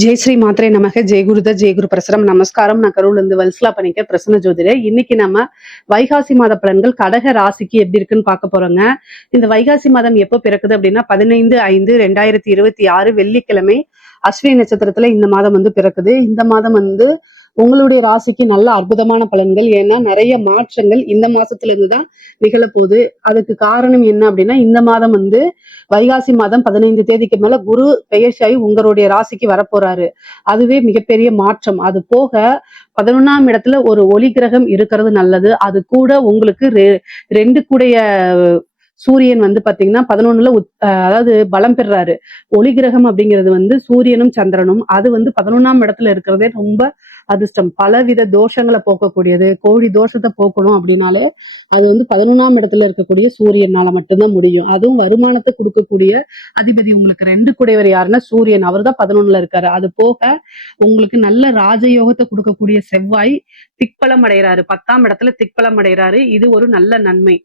ஜெய் ஸ்ரீ மாத்ரே நமக ஜெய் குருத ஜெய் குரு பிரசரம் நமஸ்காரம். நான் கரூர்ல இருந்து வல்சலா பண்ணிக்க பிரசன்ன ஜோதிடர். இன்னைக்கு நம்ம வைகாசி மாத பலன்கள் கடக ராசிக்கு எப்படி இருக்குன்னு பார்க்க போறோங்க. இந்த வைகாசி மாதம் எப்போ பிறக்குது அப்படின்னா 15/5/2026 வெள்ளிக்கிழமை அஸ்வினி நட்சத்திரத்துல இந்த மாதம் பிறக்குது. இந்த மாதம் உங்களுடைய ராசிக்கு நல்ல அற்புதமான பலன்கள். ஏன்னா நிறைய மாற்றங்கள் இந்த மாசத்துல இருந்துதான் நிகழப்போகுது. அதுக்கு காரணம் என்ன அப்படின்னா, இந்த மாதம் வைகாசி மாதம் 15 தேதிக்கு மேல குரு பெயர்ச்சியாகி உங்களுடைய ராசிக்கு வரப்போறாரு. அதுவே மிகப்பெரிய மாற்றம். அது போக 11ஆம் இடத்துல ஒரு ஒளி கிரகம் இருக்கிறது நல்லது. அது கூட உங்களுக்கு 2 கூடைய சூரியன் பாத்தீங்கன்னா 11ல அதாவது பலம் பெறாரு. ஒளி கிரகம் அப்படிங்கிறது சூரியனும் சந்திரனும். அது 11ஆம் இடத்துல இருக்கிறதே ரொம்ப அதிர்ஷ்டம். பலவித தோஷங்களை போக்கக்கூடியது. கோடி தோஷத்தை போக்கணும் அப்படின்னாலே அது 11ஆம் இடத்துல இருக்கக்கூடிய சூரியனால மட்டும்தான் முடியும். அதுவும் வருமானத்தை கொடுக்கக்கூடிய அதிபதி உங்களுக்கு 2 கூடையவர் யாருன்னா சூரியன். அவர் தான் 11ல இருக்காரு. அது போக உங்களுக்கு நல்ல ராஜயோகத்தை கொடுக்கக்கூடிய செவ்வாய் திக்பலம் அடைகிறாரு. 10ஆம் இடத்துல திக்பலம் அடைகிறாரு. இது ஒரு நல்ல நன்மை.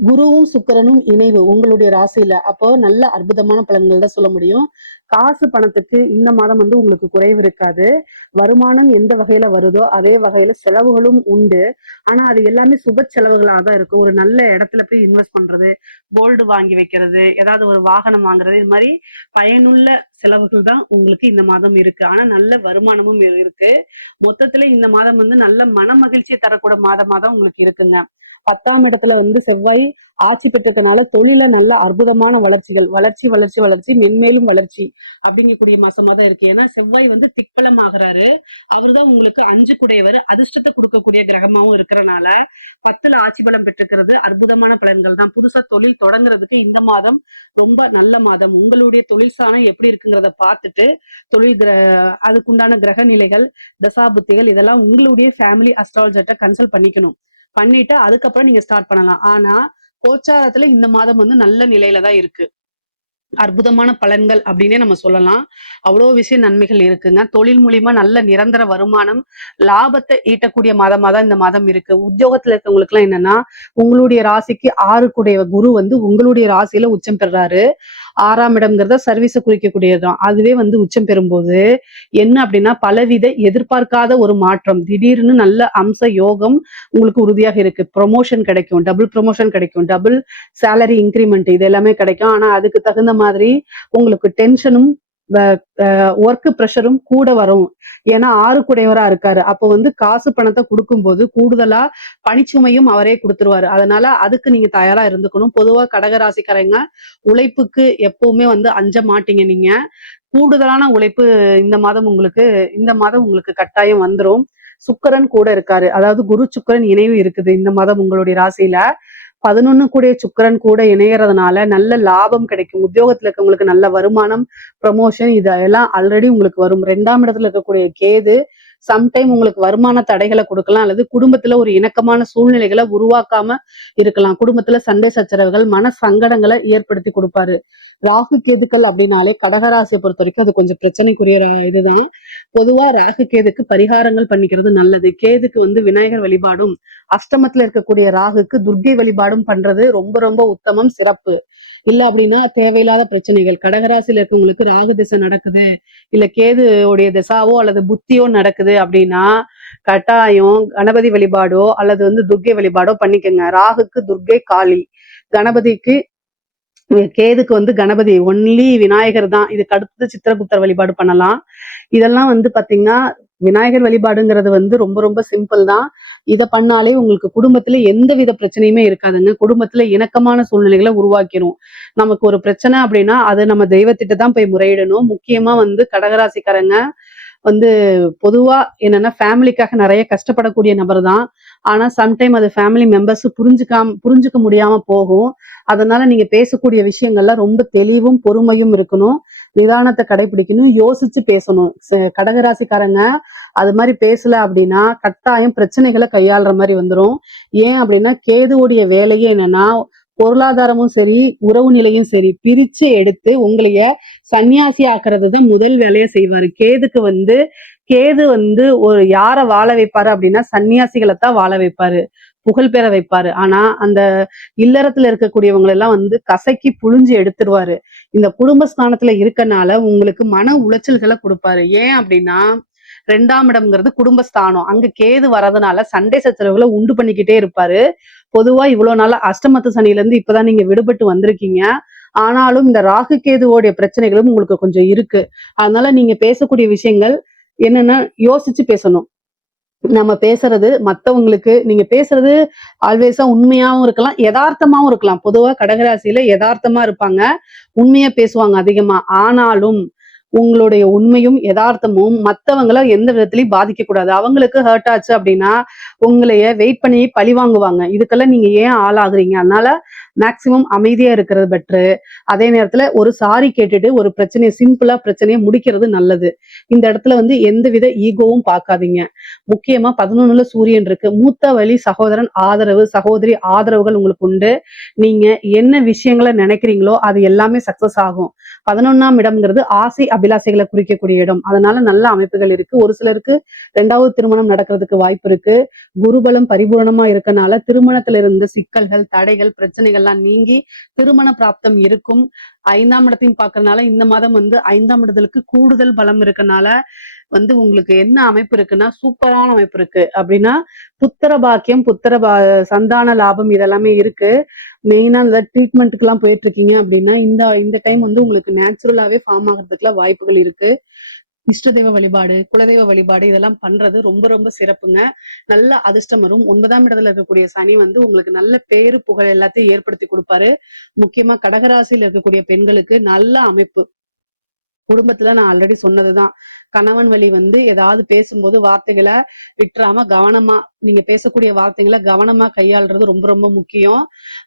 குருவும் சுக்கிரனும் இணைவு உங்களுடைய ராசியில. அப்போ நல்ல அற்புதமான பலன்கள் தான் சொல்ல முடியும். காசு பணத்துக்கு இந்த மாதம் உங்களுக்கு குறைவு இருக்காது. வருமானம் எந்த வகையில வருதோ அதே வகையில செலவுகளும் உண்டு. ஆனா அது எல்லாமே சுப செலவுகளாக தான் இருக்கும். ஒரு நல்ல இடத்துல போய் இன்வெஸ்ட் பண்றது, கோல்டு வாங்கி வைக்கிறது, ஏதாவது ஒரு வாகனம் வாங்குறது, இது மாதிரி பயனுள்ள செலவுகள் தான் உங்களுக்கு இந்த மாதம் இருக்கு. ஆனா நல்ல வருமானமும் இருக்கு. மொத்தத்துல இந்த மாதம் நல்ல மன மகிழ்ச்சியை தரக்கூடிய மாதமா தான் உங்களுக்கு இருக்குங்க. 10ஆம் இடத்துல செவ்வாய் ஆட்சி பெற்றிருக்கனால தொழில நல்ல அற்புதமான வளர்ச்சிகள், வளர்ச்சி வளர்ச்சி வளர்ச்சி மென்மேலும் வளர்ச்சி அப்படிங்கக்கூடிய மாசமா தான் இருக்கு. ஏன்னா செவ்வாய் திக்பலம் ஆகிறாரு. அவர்தான் உங்களுக்கு 5 கூடையவர், அதிர்ஷ்டத்தை கொடுக்கக்கூடிய கிரகமாவும் இருக்கிறனால 10ல ஆட்சி பலம் பெற்றிருக்கிறது அற்புதமான பலன்கள் தான். புதுசா தொழில் தொடங்குறதுக்கு இந்த மாதம் ரொம்ப நல்ல மாதம். உங்களுடைய தொழில் சாணம் எப்படி இருக்குங்கிறத பார்த்துட்டு அதுக்குண்டான கிரக நிலைகள், தசாபுத்திகள் இதெல்லாம் உங்களுடைய ஃபேமிலி அஸ்ட்ராலஜர்ட்ட கன்சல்ட் பண்ணிக்கணும். பண்ணிட்டு அதுக்கப்புறம் நீங்க ஸ்டார்ட் பண்ணலாம். ஆனா கோச்சாரத்துல இந்த மாதம் நல்ல நிலையில தான் இருக்கு. அற்புதமான பலன்கள் அப்படின்னே நம்ம சொல்லலாம். அவ்வளோ விஷயம் நன்மைகள் இருக்குங்க. தொழில் மூலியமா நல்ல நிரந்தர வருமானம், லாபத்தை ஈட்டக்கூடிய மாதமா தான் இந்த மாதம் இருக்கு. உத்தியோகத்துல இருக்கவங்களுக்கு எல்லாம் என்னன்னா, உங்களுடைய ராசிக்கு 6 கூடைய குரு உங்களுடைய ராசியில உச்சம் பெறாரு. 6ஆம் இடம்ங்கிறத சர்வீஸை குறிக்கக்கூடியதுதான். அதுவே உச்சம் பெறும்போது என்ன அப்படின்னா, பலவித எதிர்பார்க்காத ஒரு மாற்றம், திடீர்னு நல்ல அம்ச யோகம் உங்களுக்கு உறுதியாக இருக்கு. ப்ரொமோஷன் கிடைக்கும், டபுள் ப்ரொமோஷன் கிடைக்கும், டபுள் சேலரி இன்கிரிமெண்ட் இது எல்லாமே கிடைக்கும். ஆனா அதுக்கு தகுந்த மாதிரி உங்களுக்கு டென்ஷனும் ஒர்க் ப்ரெஷரும் கூட வரும். ஏன்னா 6 கூடையவரா இருக்காரு. அப்போ காசு பணத்தை கொடுக்கும்போது கூடுதலா பணிச்சுமையும் அவரே கொடுத்துருவாரு. அதனால அதுக்கு நீங்க தயாரா இருந்துக்கணும். பொதுவா கடகராசிக்காரங்க உழைப்புக்கு எப்பவுமே அஞ்ச மாட்டீங்க. நீங்க கூடுதலான உழைப்பு இந்த மாதம் உங்களுக்கு கட்டாயம் வந்துரும். சுக்கிரன் கூட இருக்காரு. அதாவது குரு சுக்கிரன் இணைவு இருக்குது இந்த மாதம் உங்களுடைய ராசியில. 11 கூடிய சுக்கிரன் கூட இணையறதுனால நல்ல லாபம் கிடைக்கும். உத்தியோகத்துல இருக்கவங்களுக்கு நல்ல வருமானம், ப்ரமோஷன் இதெல்லாம் ஆல்ரெடி உங்களுக்கு வரும். 2ஆம் இடத்துல இருக்கக்கூடிய கேது சம்டைம் உங்களுக்கு வருமான தடைகளை கொடுக்கலாம், அல்லது குடும்பத்துல ஒரு இணக்கமான சூழ்நிலைகளை உருவாக்காம இருக்கலாம். குடும்பத்துல சண்டை சச்சரவுகள், மன சங்கடங்களை ஏற்படுத்தி கொடுப்பாரு. ராகு கேதுக்கள் அப்படின்னாலே கடகராசியை பொறுத்த வரைக்கும் அது கொஞ்சம் பிரச்சனைக்குரிய இதுதான். பொதுவா ராகு கேதுக்கு பரிகாரங்கள் பண்ணிக்கிறது நல்லது. கேதுக்கு விநாயகர் வழிபாடும், அஷ்டமத்துல இருக்கக்கூடிய ராகுக்கு துர்க்கை வழிபாடும் பண்றது ரொம்ப ரொம்ப உத்தமம், சிறப்பு. இல்ல அப்படின்னா தேவையில்லாத பிரச்சனைகள், கடகராசியில இருக்கவங்களுக்கு ராகு திசை நடக்குது, இல்ல கேது உடைய திசாவோ அல்லது புத்தியோ நடக்குது அப்படின்னா கட்டாயம் கணபதி வழிபாடோ அல்லது துர்க்கை வழிபாடோ பண்ணிக்கங்க. ராகுக்கு துர்க்கை காளி, கணபதிக்கு கேதுக்கு கணபதி ஒன்லி விநாயகர் தான். இதுக்கு அடுத்தது சித்திரகுப்தர் வழிபாடு பண்ணலாம். இதெல்லாம் பாத்தீங்கன்னா விநாயகர் வழிபாடுங்கிறது ரொம்ப ரொம்ப சிம்பிள் தான். இதை பண்ணாலே உங்களுக்கு குடும்பத்துல எந்த வித பிரச்சனையுமே இருக்காதுங்க. குடும்பத்துல இணக்கமான சூழ்நிலைகளை உருவாக்கிடும். நமக்கு ஒரு பிரச்சனை அப்படின்னா அது நம்ம தெய்வத்திட்ட தான் போய் முறையிடணும். முக்கியமா கடகராசிக்காரங்க பொதுவா என்னன்னா ஃபேமிலிக்காக நிறைய கஷ்டப்படக்கூடிய நபர் தான். ஆனா சம்டைம் அது ஃபேமிலி மெம்பர்ஸ் புரிஞ்சுக்க முடியாம போகும். அதனால நீங்க பேசக்கூடிய விஷயங்கள்ல ரொம்ப தெளிவும் பொறுமையும் இருக்கணும். நிதானத்தை கடைபிடிக்கணும், யோசிச்சு பேசணும். கடகராசிக்காரங்க அது மாதிரி பேசல அப்படின்னா கட்டாயம் பிரச்சனைகளை கையாளுற மாதிரி வந்துடும். ஏன் அப்படின்னா கேதுவுடைய வேலையே என்னன்னா, பொருளாதாரமும் சரி உறவு நிலையும் சரி பிரிச்சு எடுத்து உங்களைய சன்னியாசி ஆக்குறது தான் முதல் வேலையா செய்வாரு. கேது ஒரு யாரை வாழ வைப்பாரு அப்படின்னா சன்னியாசிகளை தான் வாழ வைப்பாரு. புகழ் பெற வைப்பாரு. ஆனா அந்த இல்லறத்துல இருக்கக்கூடியவங்க எல்லாம் வந்து கசக்கி புழிஞ்சு எடுத்துருவாரு. இந்த குடும்பஸ்தானத்துல இருக்கனால உங்களுக்கு மன உளைச்சல்களை கொடுப்பாரு. ஏன் அப்படின்னா 2ஆம் இடம்ங்கிறது குடும்பஸ்தானம். அங்க கேது வரதுனால சண்டை சச்சரவுகளை உண்டு பண்ணிக்கிட்டே இருப்பாரு. பொதுவா இவ்வளவு நாளா அஷ்டமத்து சனியில இருந்து இப்பதான் நீங்க விடுபட்டு வந்திருக்கீங்க. ஆனாலும் இந்த ராகு கேதுவோடைய பிரச்சனைகளும் உங்களுக்கு கொஞ்சம் இருக்கு. அதனால நீங்க பேசக்கூடிய விஷயங்கள் என்னன்னா யோசிச்சு பேசணும். நம்ம பேசுறது மத்தவங்களுக்கு நீங்க பேசுறது ஆல்வேஸா உண்மையாவும் இருக்கலாம், எதார்த்தமாவும் இருக்கலாம். பொதுவா கடகராசியில எதார்த்தமா இருப்பாங்க. உண்மையா பேசுவாங்க அதிகமா. ஆனாலும் உங்களுடைய உண்மையும் யதார்த்தமும் மத்தவங்கள எந்த விதத்திலயும் பாதிக்கக் கூடாது. அவங்களுக்கு ஹர்ட் ஆச்சு அப்படின்னா, உங்களைய வெயிட் பண்ணி பழி வாங்குவாங்க. இதுக்கெல்லாம் நீங்க ஏன் ஆளாகுறீங்க? அதனால மேக்ஸிமம் அமைதியா இருக்கிறது பெட்டரு. அதே நேரத்துல ஒரு சாரி கேட்டுட்டு ஒரு பிரச்சனைய முடிக்கிறது நல்லது. இந்த இடத்துல வந்து எந்தவித ஈகோவும் பார்க்காதீங்க. முக்கியமா 11ல சூரியன் இருக்கு. மூத்த வழி சகோதரன் ஆதரவு, சகோதரி ஆதரவுகள் உங்களுக்கு உண்டு. நீங்க என்ன விஷயங்கள நினைக்கிறீங்களோ அது எல்லாமே சக்சஸ் ஆகும். 11ஆம் இடம்ங்கிறது ஆசை அபிலாசைகளை குறிக்கக்கூடிய இடம். அதனால நல்ல அமைப்புகள் இருக்கு. ஒரு சிலருக்கு 2வது திருமணம் நடக்கிறதுக்கு வாய்ப்பு இருக்கு. குருபலம் பரிபூரணமா இருக்கனால திருமணத்துல இருந்த சிக்கல்கள், தடைகள், பிரச்சனைகள்லாம் நீங்கி திருமண பிராப்தம் இருக்கும். 5ஆம் இடத்தையும் பார்க்கறனால இந்த மாதம் வந்து 5ஆம் இடத்துக்கு கூடுதல் பலம் இருக்கனால வந்து உங்களுக்கு என்ன அமைப்பு இருக்குன்னா சூப்பரான அமைப்பு இருக்கு. அப்படின்னா புத்திர பாக்கியம், சந்தான லாபம் இதெல்லாமே இருக்கு. மெயினா இந்த ட்ரீட்மெண்ட்டுக்கு எல்லாம் போயிட்டு இருக்கீங்க அப்படின்னா இந்த டைம் வந்து உங்களுக்கு நேச்சுரலாவே ஃபார்ம் ஆகிறதுக்குலாம் வாய்ப்புகள் இருக்கு. இஷ்ட தெய்வ வழிபாடு, குலதெய்வ வழிபாடு இதெல்லாம் பண்றது ரொம்ப ரொம்ப சிறப்புங்க. நல்ல அதிர்ஷ்டம் வரும். 9ஆம் இடத்துல இருக்கக்கூடிய சனி வந்து உங்களுக்கு நல்ல பேரு புகழ் எல்லாத்தையும் ஏற்படுத்தி கொடுப்பாரு. முக்கியமா கடகராசியில இருக்கக்கூடிய பெண்களுக்கு நல்ல அமைப்பு. குடும்பத்துல நான் ஆல்ரெடி சொன்னதுதான். கணவன் வழி வந்து ஏதாவது பேசும்போது வார்த்தைகளை விட்டுறாம கவனமா நீங்க பேசக்கூடிய வார்த்தைகளை கவனமா கையாளுறது ரொம்ப ரொம்ப முக்கியம்.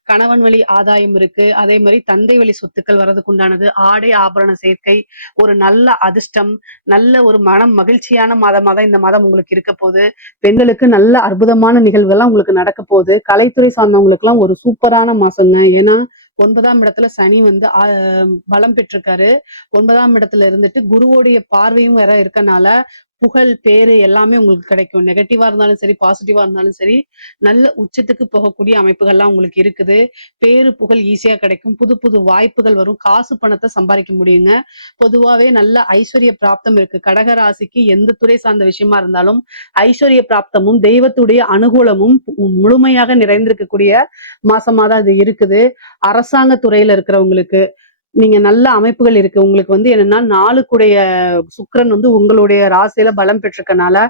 கணவன் வழி ஆதாயம் இருக்கு. அதே மாதிரி தந்தை வழி சொத்துக்கள் வர்றதுக்கு உண்டானது, ஆடை ஆபரண சேர்க்கை, ஒரு நல்ல அதிர்ஷ்டம், நல்ல ஒரு மனம் மகிழ்ச்சியான மாதமா தான் இந்த மாதம் உங்களுக்கு இருக்க போகுது. பெண்களுக்கு நல்ல அற்புதமான நிகழ்வுகள்லாம் உங்களுக்கு நடக்க போகுது. கலைத்துறை சார்ந்தவங்களுக்கு எல்லாம் ஒரு சூப்பரான மாசங்க. ஏன்னா 9ஆம் இடத்துல சனி வந்து பலம் பெற்றிருக்காரு. 9ஆம் இடத்துல இருந்துட்டு குருவோடைய பார்வையும் வேற இருக்கனால புகழ் பேரு எல்லாமே உங்களுக்கு கிடைக்கும். நெகட்டிவா இருந்தாலும் சரி, பாசிட்டிவா இருந்தாலும் சரி, நல்ல உச்சத்துக்கு போகக்கூடிய அமைப்புகள்லாம் உங்களுக்கு இருக்குது. பேரு புகழ் ஈஸியா கிடைக்கும். புது புது வாய்ப்புகள் வரும். காசு பணத்தை சம்பாதிக்க முடியுங்க. பொதுவாவே நல்ல ஐஸ்வர்ய பிராப்தம் இருக்கு. கடகராசிக்கு எந்த துறை சார்ந்த விஷயமா இருந்தாலும் ஐஸ்வர்ய பிராப்தமும் தெய்வத்துடைய அனுகூலமும் முழுமையாக நிறைந்திருக்கக்கூடிய மாசமா தான் இது இருக்குது. அரசாங்க துறையில இருக்கிறவங்களுக்கு நீங்க நல்ல அமைப்புகள் இருக்கு. உங்களுக்கு வந்து என்னன்னா 4 சுக்கிரன் வந்து உங்களுடைய ராசியில பலம் பெற்றிருக்கனால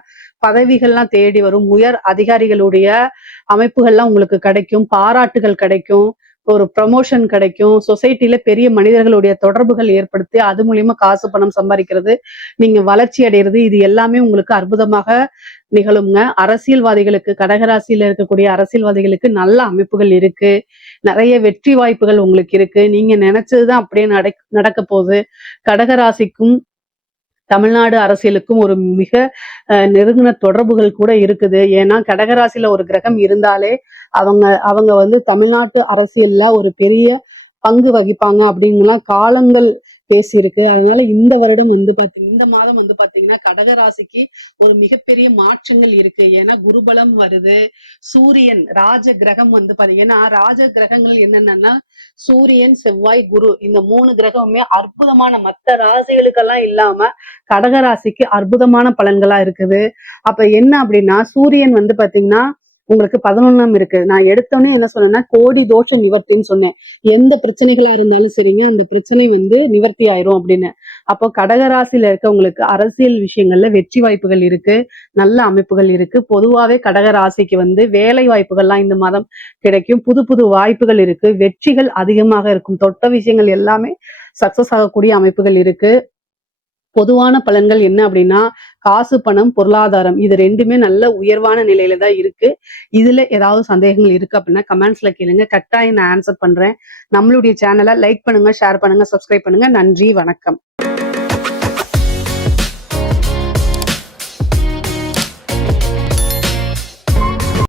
பதவிகள்லாம் தேடி வரும். உயர் அதிகாரிகளுடைய அமைப்புகள்லாம் உங்களுக்கு கிடைக்கும். பாராட்டுகள் கிடைக்கும். ஒரு ப்ரமோஷன் கிடைக்கும். சொசைட்டில பெரிய மனிதர்களுடைய தொடர்புகள் ஏற்படுத்தி அது மூலியமா காசு பணம் சம்பாதிக்கிறது, நீங்க வளர்ச்சி அடைகிறது, இது எல்லாமே உங்களுக்கு அற்புதமாக நிகழுங்க. அரசியல்வாதிகளுக்கு, கடகராசியில இருக்கக்கூடிய அரசியல்வாதிகளுக்கு நல்ல அமைப்புகள் இருக்கு. நிறைய வெற்றி வாய்ப்புகள் உங்களுக்கு இருக்கு. நீங்க நினைச்சதுதான் அப்படியே நடக்க போகுது. கடகராசிக்கும் தமிழ்நாடு அரசியலுக்கும் ஒரு மிக நெருங்கின தொடர்புகள் கூட இருக்குது. ஏன்னா கடகராசியில ஒரு கிரகம் இருந்தாலே அவங்க அவங்க வந்து தமிழ்நாட்டு அரசியல்ல ஒரு பெரிய பங்கு வகிப்பாங்க அப்படிங்கலாம் காலங்கள் பேசியிருக்கு. அதனால இந்த வருடம் வந்து இந்த மாதம் வந்து பாத்தீங்கன்னா கடகராசிக்கு ஒரு மிகப்பெரிய மாற்றங்கள் இருக்கு. ஏன்னா குருபலம் வருது. சூரியன் ராஜ கிரகம் வந்து ஏன்னா ராஜ கிரகங்கள் என்னென்னா சூரியன், செவ்வாய், குரு இந்த 3 கிரகமுமே அற்புதமான மத்த ராசிகளுக்கெல்லாம் இல்லாம கடகராசிக்கு அற்புதமான பலன்களா இருக்குது. அப்ப என்ன அப்படின்னா சூரியன் வந்து பாத்தீங்கன்னா உங்களுக்கு 11ஆம் இருக்கு. நான் எடுத்தோடனே என்ன சொன்னேன்னா கோடி தோஷ நிவர்த்தின்னு சொன்னேன். எந்த பிரச்சனைகளா இருந்தாலும் சரிங்க அந்த பிரச்சனை வந்து நிவர்த்தி ஆயிரும் அப்படின்னு. அப்போ கடகராசியில இருக்கவங்களுக்கு அரசியல் விஷயங்கள்ல வெற்றி வாய்ப்புகள் இருக்கு. நல்ல அமைப்புகள் இருக்கு. பொதுவாவே கடகராசிக்கு வந்து வேலை வாய்ப்புகள்லாம் இந்த மாதம் கிடைக்கும். புது புது வாய்ப்புகள் இருக்கு. வெற்றிகள் அதிகமாக இருக்கும். தொட்ட விஷயங்கள் எல்லாமே சக்சஸ் ஆகக்கூடிய அமைப்புகள் இருக்கு. பொதுவான பலன்கள் என்ன அப்படின்னா காசு பணம் பொருளாதாரம் இது 2மே நல்ல உயர்வான நிலையில தான் இருக்கு. இதுல ஏதாவது சந்தேகங்கள் இருக்கு அப்படின்னா கமெண்ட்ஸ்ல கேளுங்க. கட்டாயம் நான் ஆன்சர் பண்றேன். நம்மளுடைய சேனலை லைக் பண்ணுங்க, ஷேர் பண்ணுங்க, சப்ஸ்கிரைப் பண்ணுங்க. நன்றி, வணக்கம்.